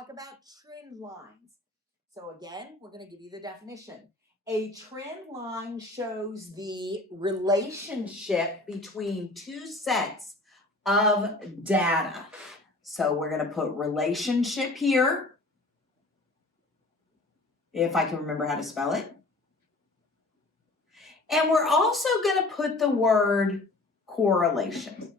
talk about trend lines. So again, we're going to give you the definition. A trend line shows the relationship between two sets of data. So we're going to put relationship here, if I can remember how to spell it. And we're also going to put the word correlation,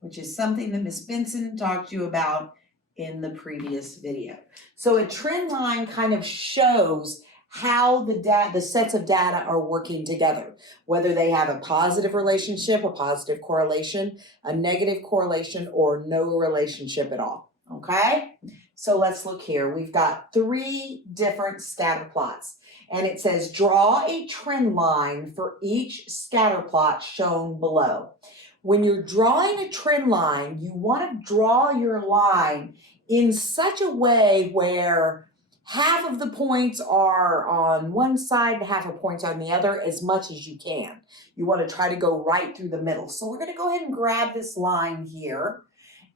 which is something that Ms. Benson talked to you about in the previous video. So a trend line kind of shows how the sets of data are working together, whether they have a positive relationship, a positive correlation, a negative correlation, or no relationship at all, okay? So let's look here. We've got 3 different scatter plots, and it says draw a trend line for each scatter plot shown below. When you're drawing a trend line, you want to draw your line in such a way where half of the points are on one side and half of the points on the other as much as you can. You want to try to go right through the middle. So we're going to go ahead and grab this line here,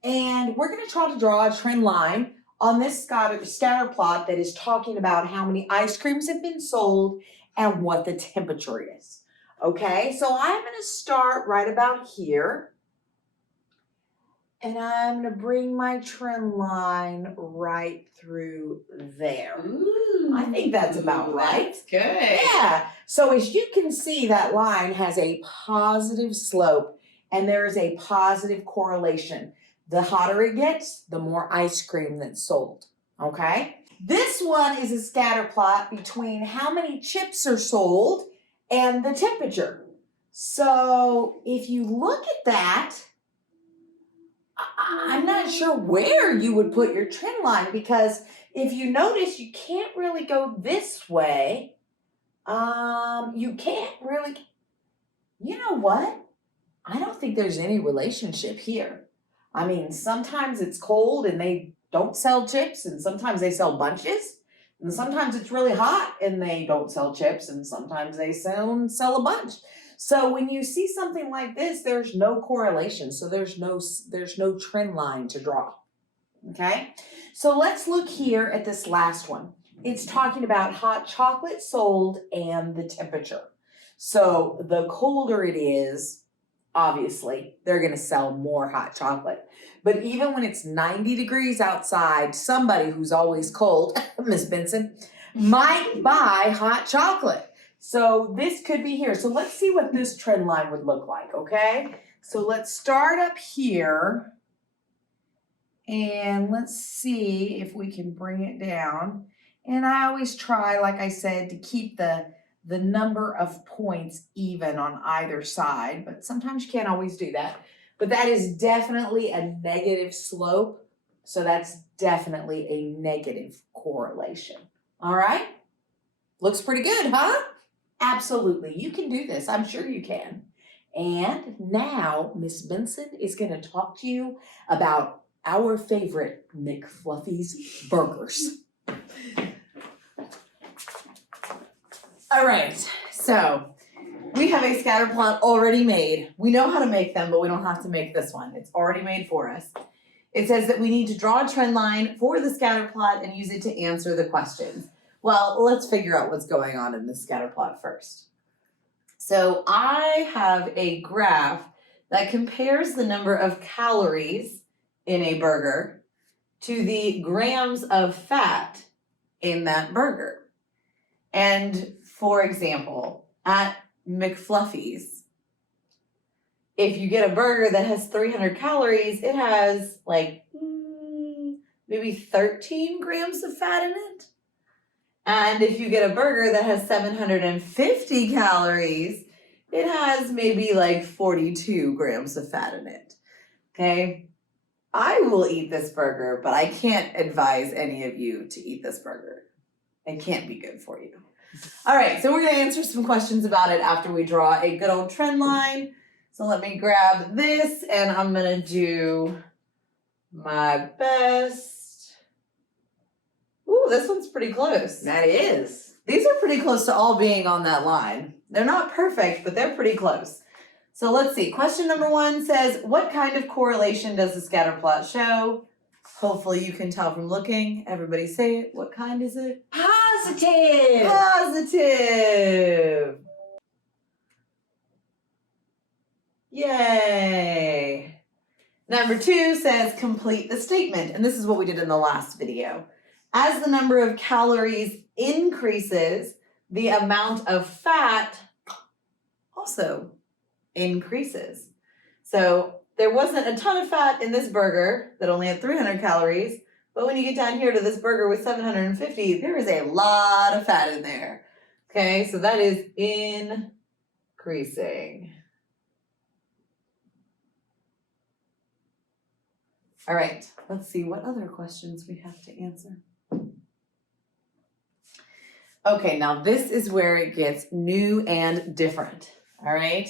and we're going to try to draw a trend line on this scatter plot that is talking about how many ice creams have been sold and what the temperature is. Okay, so I'm going to start right about here, and I'm going to bring my trend line right through there. Ooh, I think that's about right. That's good. Yeah, so as you can see, that line has a positive slope, and there is a positive correlation. The hotter it gets, the more ice cream that's sold, okay? This one is a scatter plot between how many chips are sold and the temperature. So if you look at that, I'm not sure where you would put your trend line, because if you notice, you can't really go this way. You can't really, you know what? I don't think there's any relationship here. I mean, sometimes it's cold and they don't sell chips, and sometimes they sell bunches, and sometimes it's really hot and they don't sell chips, and sometimes they sell a bunch. So when you see something like this, there's no correlation. So there's no trend line to draw. Okay? So let's look here at this last one. It's talking about hot chocolate sold and the temperature. So the colder it is, obviously, they're going to sell more hot chocolate. But even when it's 90 degrees outside, somebody who's always cold, Miss Benson, might buy hot chocolate. So this could be here. So let's see what this trend line would look like, okay? So let's start up here, and let's see if we can bring it down. And I always try, like I said, to keep the number of points even on either side, but sometimes you can't always do that. But that is definitely a negative slope, so that's definitely a negative correlation. All right? Looks pretty good, huh? Absolutely. You can do this. I'm sure you can. And now Miss Benson is going to talk to you about our favorite McFluffy's burgers. All right, so we have a scatter plot already made. We know how to make them, but we don't have to make this one. It's already made for us. It says that we need to draw a trend line for the scatter plot and use it to answer the questions. Well, let's figure out what's going on in the scatter plot first. So I have a graph that compares the number of calories in a burger to the grams of fat in that burger. And for example, at McFluffy's, if you get a burger that has 300 calories, it has like maybe 13 grams of fat in it. And if you get a burger that has 750 calories, it has maybe like 42 grams of fat in it. Okay? I will eat this burger, but I can't advise any of you to eat this burger. It can't be good for you. All right, so we're going to answer some questions about it after we draw a good old trend line. So let me grab this, and I'm going to do my best. Ooh, this one's pretty close. That is. These are pretty close to all being on that line. They're not perfect, but they're pretty close. So let's see. Question number 1 says, what kind of correlation does the scatter plot show? Hopefully you can tell from looking. Everybody say it. What kind is it? Positive. Positive. Yay. Number 2 says complete the statement. And this is what we did in the last video. As the number of calories increases, the amount of fat also increases. So there wasn't a ton of fat in this burger that only had 300 calories, but when you get down here to this burger with 750, there is a lot of fat in there. Okay, so that is increasing. All right, let's see what other questions we have to answer. Okay, now this is where it gets new and different, all right?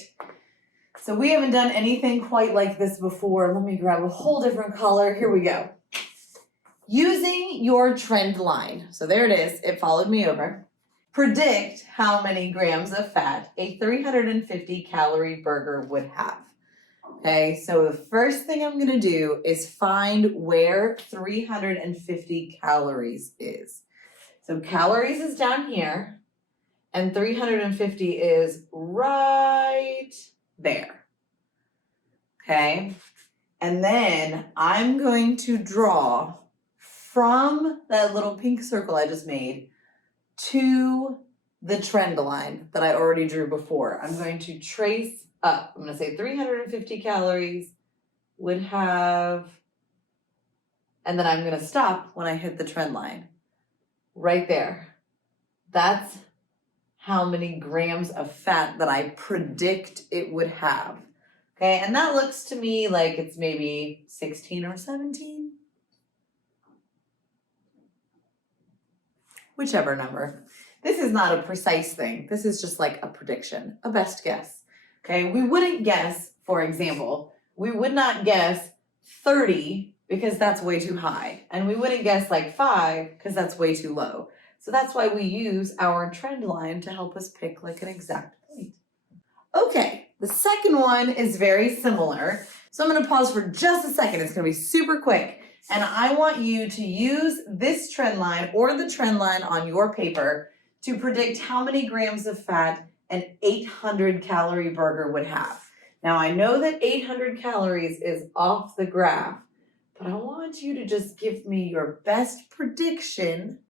So we haven't done anything quite like this before. Let me grab a whole different color. Here we go. Using your trend line, so there it is, it followed me over. Predict how many grams of fat a 350 calorie burger would have. Okay, so the first thing I'm gonna do is find where 350 calories is. So calories is down here, and 350 is right there. Okay, and then I'm going to draw from that little pink circle I just made to the trend line that I already drew before. I'm going to trace up. I'm going to say 350 calories would have, and then I'm going to stop when I hit the trend line. Right there. That's how many grams of fat that I predict it would have. Okay, and that looks to me like it's maybe 16 or 17. Whichever number. This is not a precise thing. This is just like a prediction, a best guess. Okay, we wouldn't guess, for example, we would not guess 30 because that's way too high. And we wouldn't guess like 5 because that's way too low. So that's why we use our trend line to help us pick like an exact point. Okay, the second one is very similar. So I'm gonna pause for just a second. It's gonna be super quick. And I want you to use this trend line or the trend line on your paper to predict how many grams of fat an 800 calorie burger would have. Now I know that 800 calories is off the graph, but I want you to just give me your best prediction.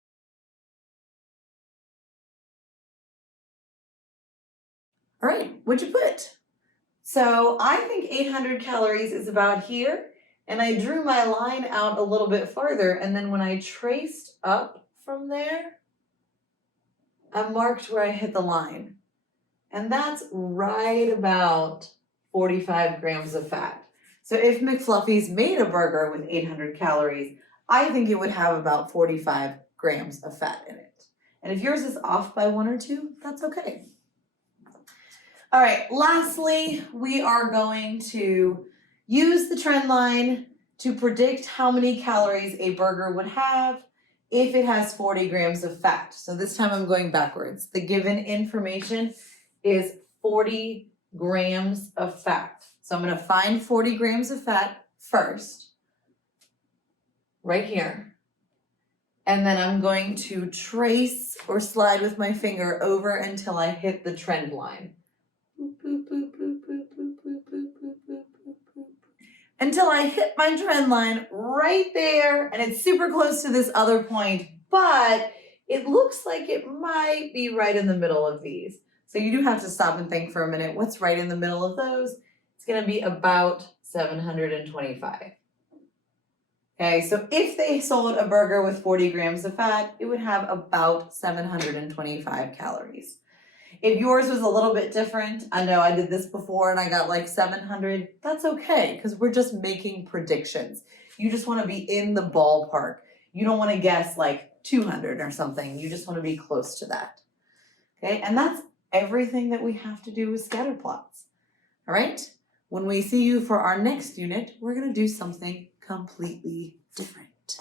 All right, what'd you put? So I think 800 calories is about here, and I drew my line out a little bit farther, and then when I traced up from there, I marked where I hit the line. And that's right about 45 grams of fat. So if McFluffy's made a burger with 800 calories, I think it would have about 45 grams of fat in it. And if yours is off by 1 or 2, that's okay. All right, lastly, we are going to use the trend line to predict how many calories a burger would have if it has 40 grams of fat. So this time I'm going backwards. The given information is 40 grams of fat. So I'm going to find 40 grams of fat first, right here. And then I'm going to trace or slide with my finger over until I hit the trend line. Boop, boop, boop, boop, boop, boop, boop, boop, boop, boop, boop, boop. Until I hit my trend line right there, and it's super close to this other point, but it looks like it might be right in the middle of these. So you do have to stop and think for a minute, what's right in the middle of those? It's gonna be about 725. Okay, so if they sold a burger with 40 grams of fat, it would have about 725 calories. If yours was a little bit different, I know I did this before and I got like 700, that's okay, because we're just making predictions. You just wanna be in the ballpark. You don't wanna guess like 200 or something, you just wanna be close to that. Okay, and that's everything that we have to do with scatter plots. All right, when we see you for our next unit, we're gonna do something completely different.